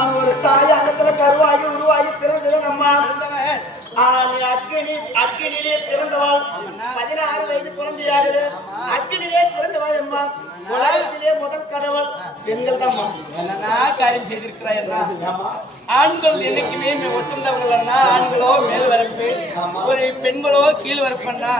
நான் ஒரு தாய் அங்கத்துல கருவாகி உருவாகி பிறந்தவன் அம்மா. ஆனா நீ அக்கினிலே பிறந்தவள். 16 வயது குழந்தையாகுது. அக்கினிலே பிறந்தவள் அம்மா. உலகத்திலே முதல் கடவுள் பெண்கள் தான். என்னன்னா காரியம் செய்திருக்கிறாய் என்ன? ஆண்கள் என்னைக்குமே ஒத்துந்தவங்கள் அண்ணா. ஆண்களோ மேல் வரப்பு, ஒரு பெண்களோ கீழ் வரப்புன்னா.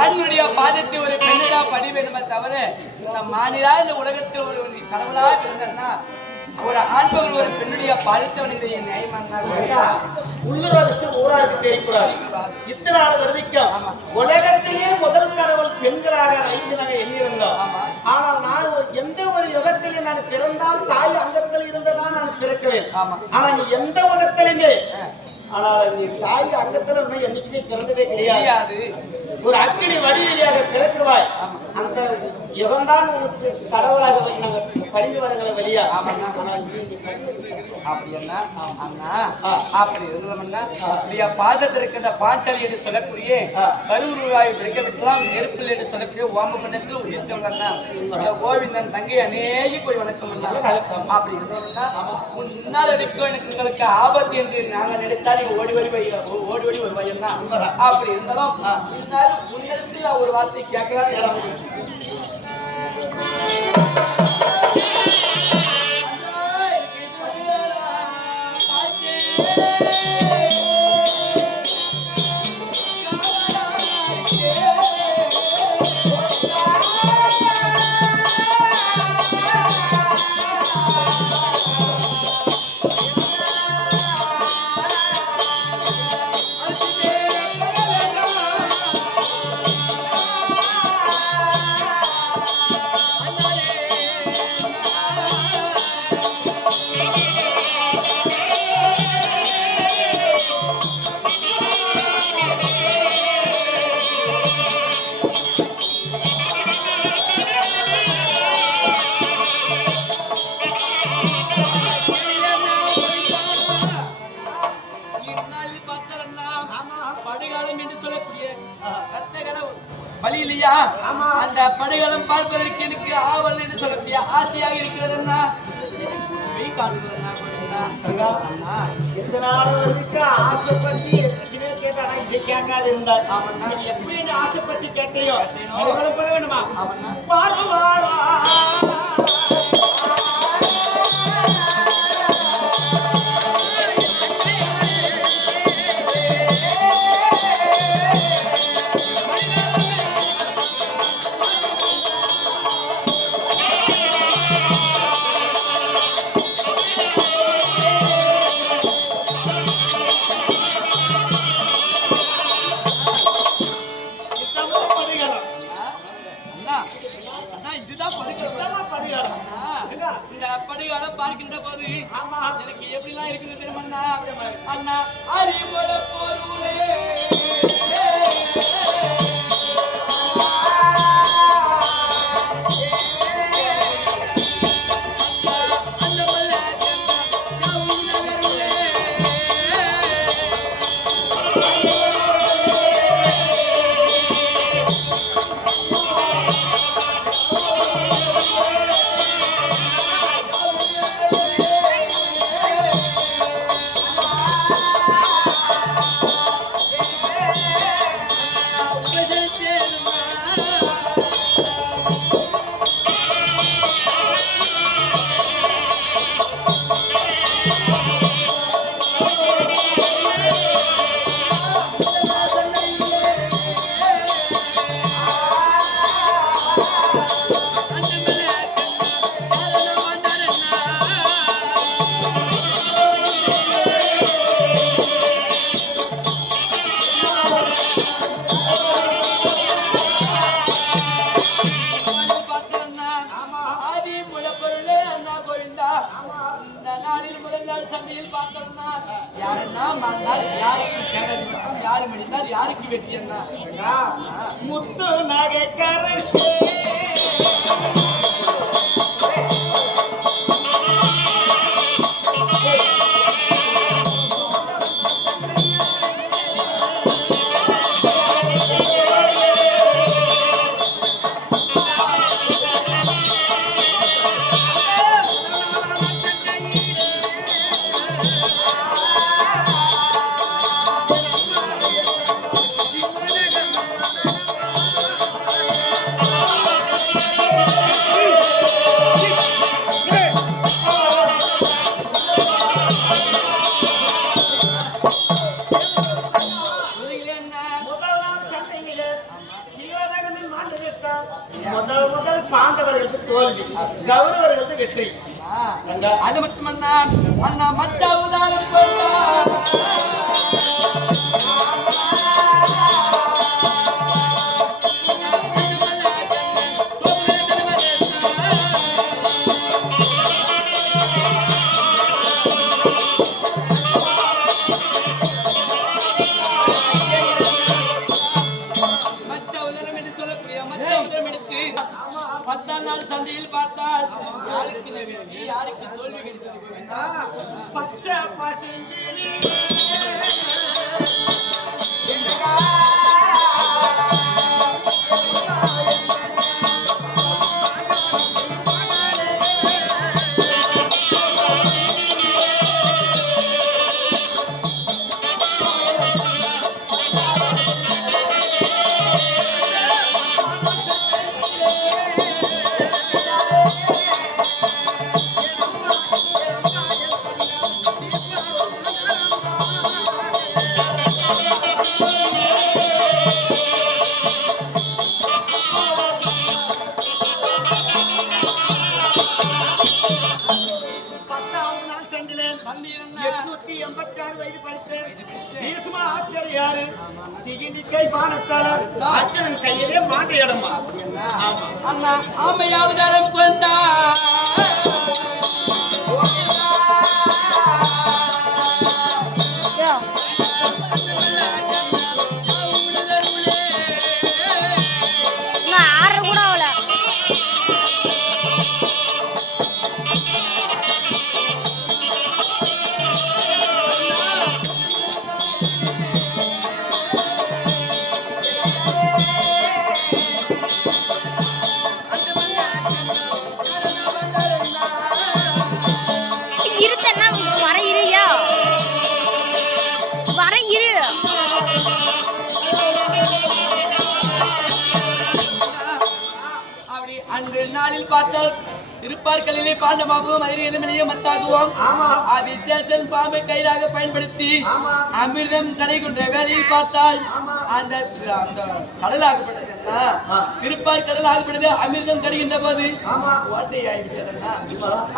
ஆண்களுடைய பாதத்தை ஒரு பெண்ணுதான் படி வேணுமே தவிர இந்த மாநிலா இந்த உலகத்தில் ஒரு கடவுளா இருந்தன்னா ஒரு ஆண்மகள் ஒரு பெண்ணுடைய பாதத்தை வணங்குறது நியாயமா? உள்ளூர் ரகசியம் ஊராருக்கு தெரியக்கூடாது. இத்தனை நாள் வரைக்கும் உலகத்திலேயே முதல் கடவுள் பெண்களாக 5 நாங்கள் எண்ணியிருந்தோம். ஆனால் நான் எந்த ஒரு யுகத்திலே நான் பிறந்தால் தாய் அங்கத்தில் இருந்ததான் நான் பிறக்குவேன். ஆனால் எந்த உலகத்திலுமே ஆனால் நீ தாய் அங்கத்துல என்னைக்குமே பிறந்ததே கிடையாது. ஒரு அக்கினி வடிவெளியாக பிறக்குவாய். அந்த யுகம்தான் உனக்கு கடவுளாக நாங்கள் படிந்து வரங்களை வெளியா. அப்படி என்ன அண்ணா அப்படி இருந்தோம்னா அப்படியா பாதத்தில் இருக்கின்ற பாஞ்சாலி என்று சொல்லக்கூடிய கருவுருவாய் பிறக்க விட்டலாம் நெருப்பில் என்று சொல்லக்கூடிய ஓமபண்டத்தில் உயிர்த்தவங்கன்னா கோவிந்தன் தங்கை அநேக கோடி வணக்கம். அப்படி இருந்தோம்னா முன்னால் வரைக்கும் எனக்கு உங்களுக்கு ஆபத்து என்று நாங்கள் நினைத்தால் ஓடி ஓடி வருவாய். அப்படி இருந்தாலும் முன்னெடுத்து ஒரு வார்த்தை கேட்கலாம். அந்த படைகளும் பார்ப்பதற்கு எனக்கு ஆவல் என்று சொல்லக்கூடிய ஆசையாக இருக்கிறதுன்னா இந்த நாடு வரைக்கும் ஆசைப்பட்டு எத்தனையோ கேட்டானா இதை கேட்காது இருந்தார். எப்படி ஆசைப்பட்டு கேட்டையோ வேணுமா? பார்க்கின்ற போது எனக்கு எப்படிலாம் இருக்குது தெரியுமா அண்ணா? அறிமுக போரூரே சண்டையில் பார்த்தோம்னா யாருன்னா யாருக்கு சேனல் மட்டும் யாரு மடிந்தார் யாருக்கு வெற்றி என்ன முத்து நகை கரசே தோல்வி, கௌரவர்களது வெற்றி. அது மட்டுமண்ணா அண்ணா மற்ற உதாரணம் கொண்டா பத்தாம் நாள் சண்டையில் பார்த்தால் யாருக்கு வெற்றி யாருக்கு தோல்வி கிடைத்தது பச்சை பசுந்திலே சிகிண்டிக்கை பானத்தாளர் அர்ஜுனன் கையிலே மாண்ட இடமா. ஆமா அண்ணா ஆமையாவதாரம் கொண்டா பார்த்தால் திருப்பார்களிலே பாண்டமாகவும் மதுரையிலே மத்தாகுவோம். ஆதிசேஷன் பாம்பை கயிறாக பயன்படுத்தி அமிர்தம் கடை கொண்ட வேலையை பார்த்தால் அந்த கடலாகப்பட்டது திருப்பார் கடலாகப்பட்டது. அமிர்தம் கடைகின்ற போது ஓட்டையாகிவிட்டதுன்னா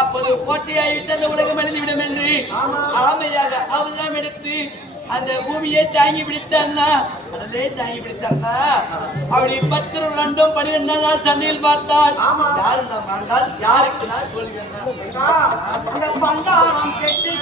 அப்போது ஓட்டையாகிவிட்டு அந்த உலகம் அழிந்துவிடும் என்று ஆமையாக அவதாரம் எடுத்து அந்த பூமியை தாங்கி பிடித்தான்னா கடலே தாங்கி பிடித்தாங்க. அப்படி 10 2 12 நாள் சண்டையில் பார்த்தால் யாரு நாம் ஆண்டால் யாருக்கு நான் தோல்வி அந்த பண்டாரம் கெட்டி